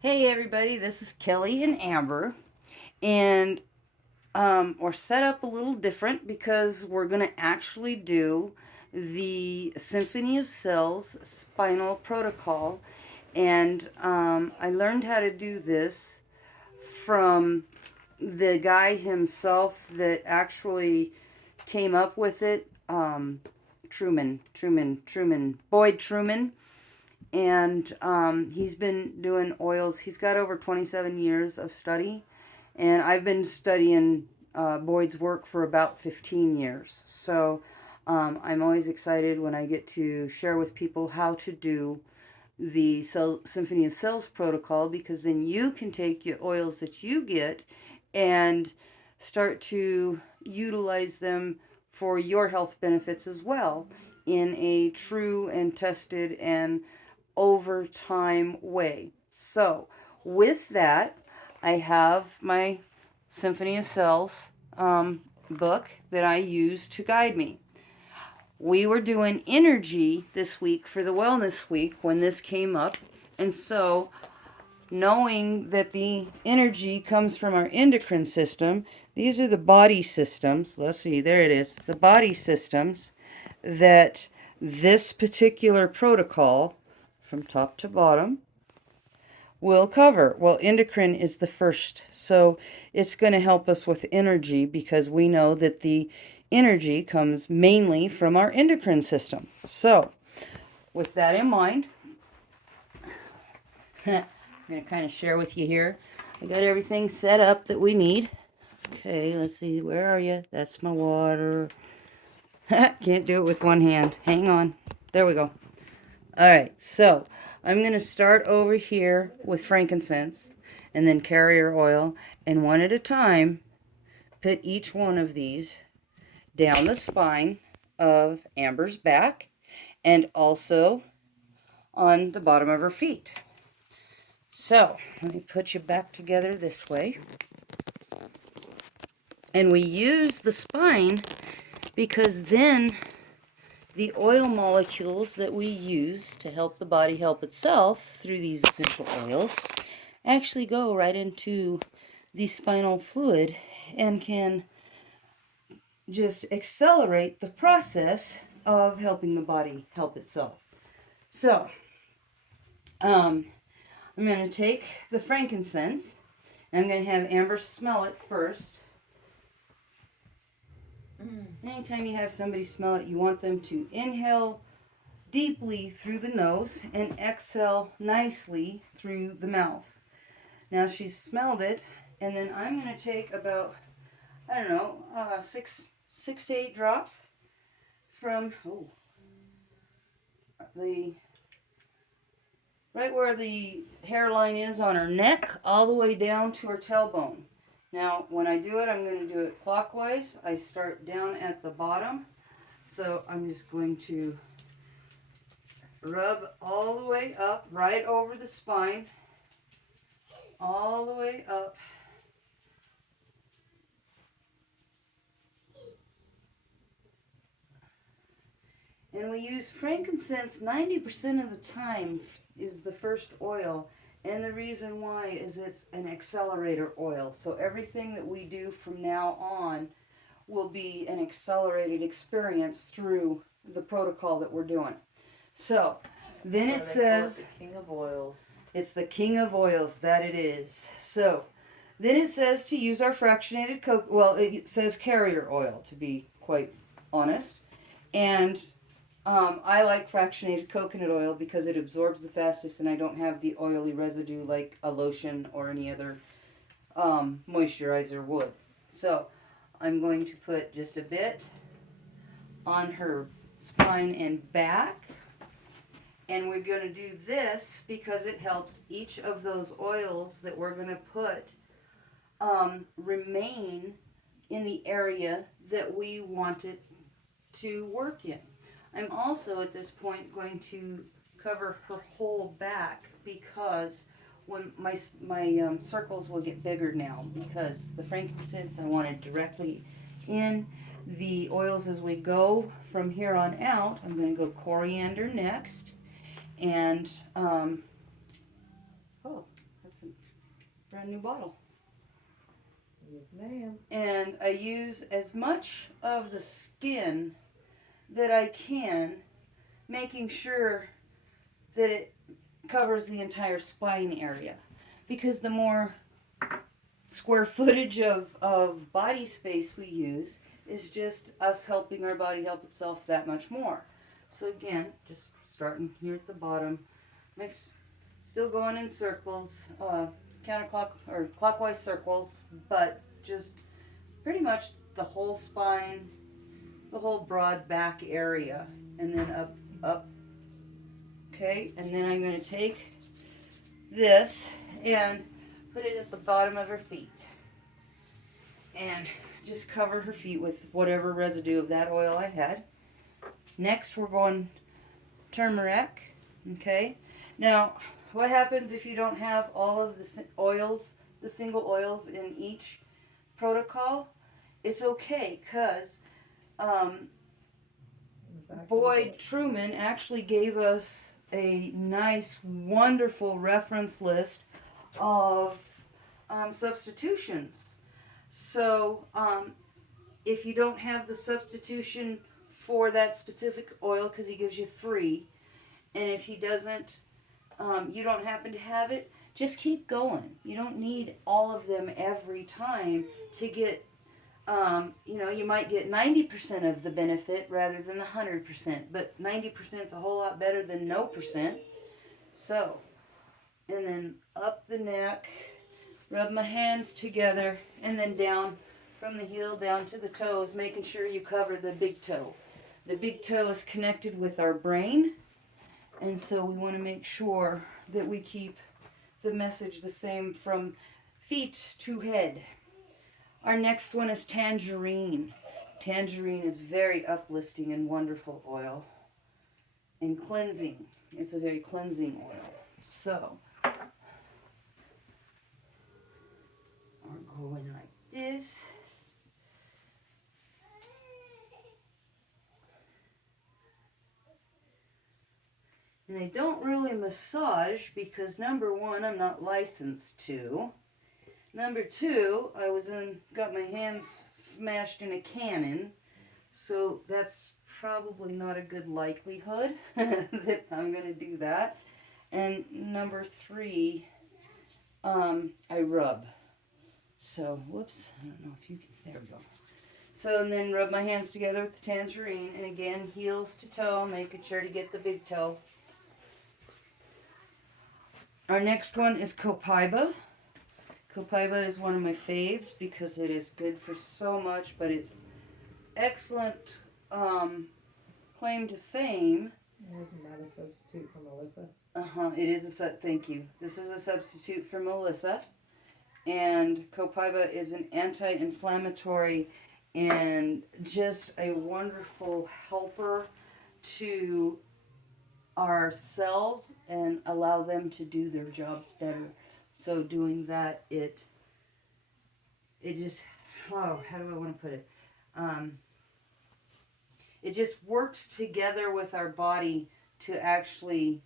Hey everybody, this is Kelly and Amber, and we're set up a little different because we're going to actually do the Symphony of Cells Spinal Protocol, and I learned how to do this from the guy himself that actually came up with it, Boyd Truman, and he's been doing oils. He's got over 27 years of study, and I've been studying Boyd's work for about 15 years. So I'm always excited when I get to share with people how to do the Symphony of Cells protocol, because then you can take your oils that you get and start to utilize them for your health benefits as well in a true and tested and over time way. So, with that, I have my Symphony of Cells book that I use to guide me. We were doing energy this week for the Wellness Week when this came up, and so knowing that the energy comes from our endocrine system, these are the body systems. Let's see, there it is. The body systems that this particular protocol, from top to bottom, will cover. Well, endocrine is the first, so it's going to help us with energy because we know that the energy comes mainly from our endocrine system. So, with that in mind, I'm going to kind of share with you here. I got everything set up that we need. Okay, let's see, where are you? That's my water. Can't do it with one hand. Hang on. There we go. All right, so I'm going to start over here with frankincense and then carrier oil, and one at a time put each one of these down the spine of Amber's back and also on the bottom of her feet. So let me put you back together this way. And we use the spine because then the oil molecules that we use to help the body help itself through these essential oils actually go right into the spinal fluid and can just accelerate the process of helping the body help itself. So, I'm going to take the frankincense, and I'm going to have Amber smell it first. Anytime you have somebody smell it, you want them to inhale deeply through the nose and exhale nicely through the mouth. Now she's smelled it, and then I'm going to take about, I don't know, 6 to 8 drops from the right where the hairline is on her neck, all the way down to her tailbone. Now, when I do it, I'm going to do it clockwise. I start down at the bottom, so I'm just going to rub all the way up, right over the spine, all the way up. And we use frankincense 90% of the time is the first oil. And the reason why is it's an accelerator oil. So everything that we do from now on will be an accelerated experience through the protocol that we're doing. So then it says, the king of oils. It's the king of oils, that it is. So then it says to use our fractionated coconut. Well, it says carrier oil, to be quite honest. And I like fractionated coconut oil because it absorbs the fastest and I don't have the oily residue like a lotion or any other moisturizer would. So I'm going to put just a bit on her spine and back. And we're going to do this because it helps each of those oils that we're going to put remain in the area that we want it to work in. I'm also at this point going to cover her whole back because when my circles will get bigger now because the frankincense I wanted directly in. The oils as we go from here on out, I'm going to go coriander next, and let's It's a brand new bottle. Yes, ma'am. And I use as much of the skin that I can, making sure that it covers the entire spine area. Because the more square footage of body space we use is just us helping our body help itself that much more. So again, just starting here at the bottom, still going in circles, counterclock or clockwise circles, but just pretty much the whole spine, the whole broad back area, and then up. Okay, and then I'm going to take this and put it at the bottom of her feet. And just cover her feet with whatever residue of that oil I had. Next, we're going turmeric. Okay. Now, what happens if you don't have all of the oils, the single oils in each protocol? It's okay, because Boyd Truman actually gave us a nice, wonderful reference list of substitutions. So, if you don't have the substitution for that specific oil, because he gives you 3, and if he doesn't, you don't happen to have it, just keep going. You don't need all of them every time to get, you might get 90% of the benefit rather than the 100%, but 90% is a whole lot better than no percent. So, and then up the neck, rub my hands together, and then down from the heel down to the toes, making sure you cover the big toe. The big toe is connected with our brain, and so we want to make sure that we keep the message the same from feet to head. Our next one is tangerine. Tangerine is very uplifting and wonderful oil, and cleansing. It's a very cleansing oil. So, we're going like this. And I don't really massage because, number 1, I'm not licensed to. Number 2, got my hands smashed in a cannon, so that's probably not a good likelihood that I'm going to do that. And number 3, I rub. So, whoops, I don't know if you can, there we go. So, and then rub my hands together with the tangerine, and again, heels to toe, making sure to get the big toe. Our next one is copaiba. Copaiba is one of my faves because it is good for so much, but it's excellent claim to fame. Isn't that a substitute for Melissa? It is thank you. This is a substitute for Melissa. And copaiba is an anti-inflammatory and just a wonderful helper to our cells and allow them to do their jobs better. So doing that, it just, how do I want to put it? It just works together with our body to actually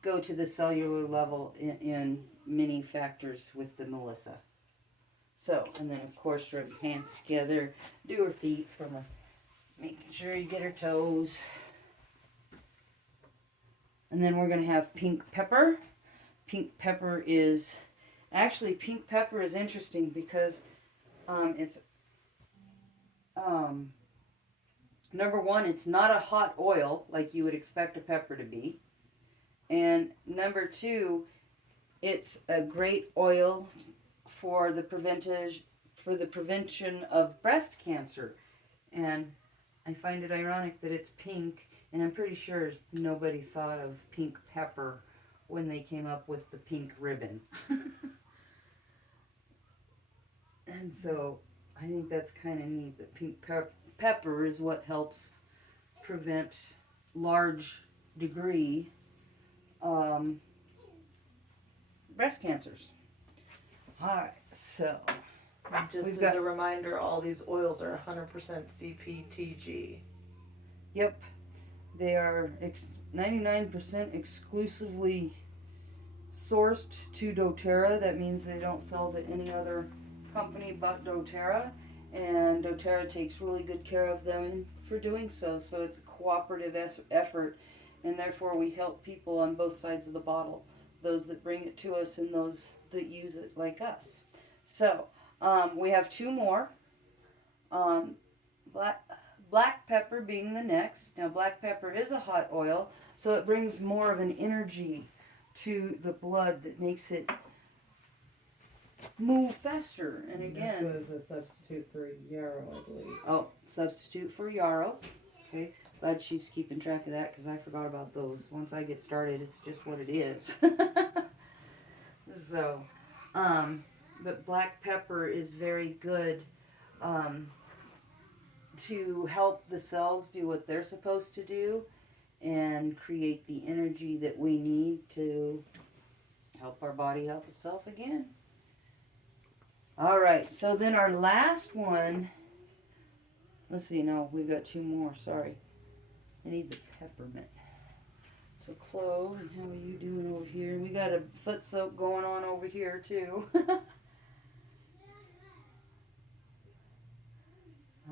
go to the cellular level in many factors with the Melissa. So, and then of course rub your hands together, do her feet making sure you get her toes. And then we're going to have pink pepper. Pink pepper is interesting because it's number 1, it's not a hot oil like you would expect a pepper to be. And number 2, it's a great oil for the prevention of breast cancer. And I find it ironic that it's pink, and I'm pretty sure nobody thought of pink pepper when they came up with the pink ribbon. And so I think that's kind of neat that pink pepper is what helps prevent large degree breast cancers. Alright, so Just as a reminder, all these oils are 100% CPTG. Yep. They are 99% exclusively sourced to doTERRA. That means they don't sell to any other company but doTERRA, and doTERRA takes really good care of them for doing so. So it's a cooperative effort, and therefore we help people on both sides of the bottle, those that bring it to us and those that use it like us. So we have two more. Black pepper being the next. Now black pepper is a hot oil, so it brings more of an energy to the blood that makes it move faster. And again, this was a substitute for yarrow, I believe. Oh, substitute for yarrow. Okay, glad she's keeping track of that because I forgot about those. Once I get started, it's just what it is. So, but black pepper is very good to help the cells do what they're supposed to do and create the energy that we need to help our body help itself again. All right, so then our last one, let's see, no, we've got two more, sorry. I need the peppermint. So clove, and how are you doing over here? We got a foot soak going on over here too.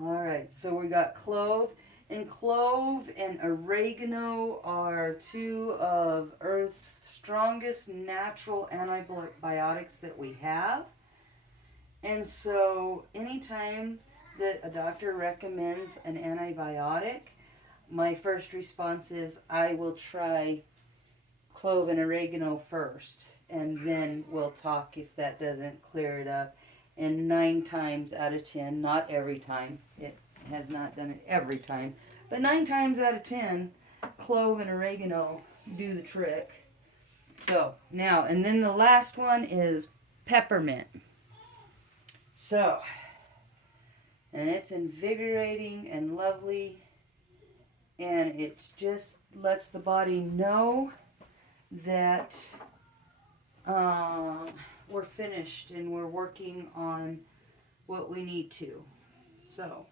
All right, so we got clove, and oregano are two of Earth's strongest natural antibiotics that we have. And so anytime that a doctor recommends an antibiotic, my first response is I will try clove and oregano first, and then we'll talk if that doesn't clear it up. And 9 times out of 10, not every time, it has not done it every time, but 9 times out of 10, clove and oregano do the trick. So now, and then the last one is peppermint. So, and it's invigorating and lovely, and it just lets the body know that we're finished and we're working on what we need to. So,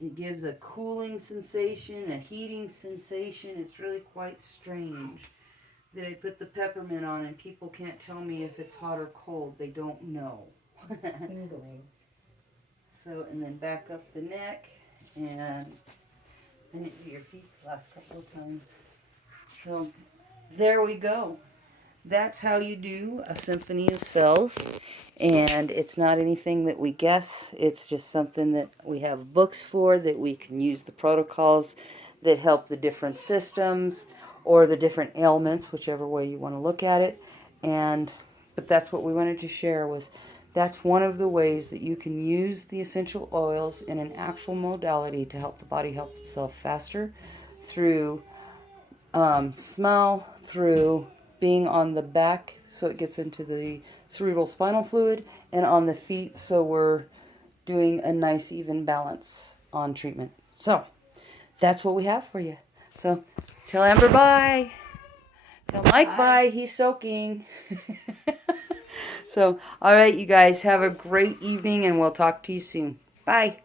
it gives a cooling sensation, a heating sensation. It's really quite strange that I put the peppermint on and people can't tell me if it's hot or cold. They don't know. Tingling. So, and then back up the neck and then into your feet the last couple of times. So, there we go. That's how you do a symphony of cells. And it's not anything that we guess. It's just something that we have books for, that we can use the protocols that help the different systems or the different ailments, whichever way you want to look at it. But that's what we wanted to share, was that's one of the ways that you can use the essential oils in an actual modality to help the body help itself faster through smell, through being on the back so it gets into the cerebral spinal fluid, and on the feet so we're doing a nice even balance on treatment. So that's what we have for you. So tell Amber bye. Tell Mike bye. He's soaking. So, all right, you guys, have a great evening, and we'll talk to you soon. Bye.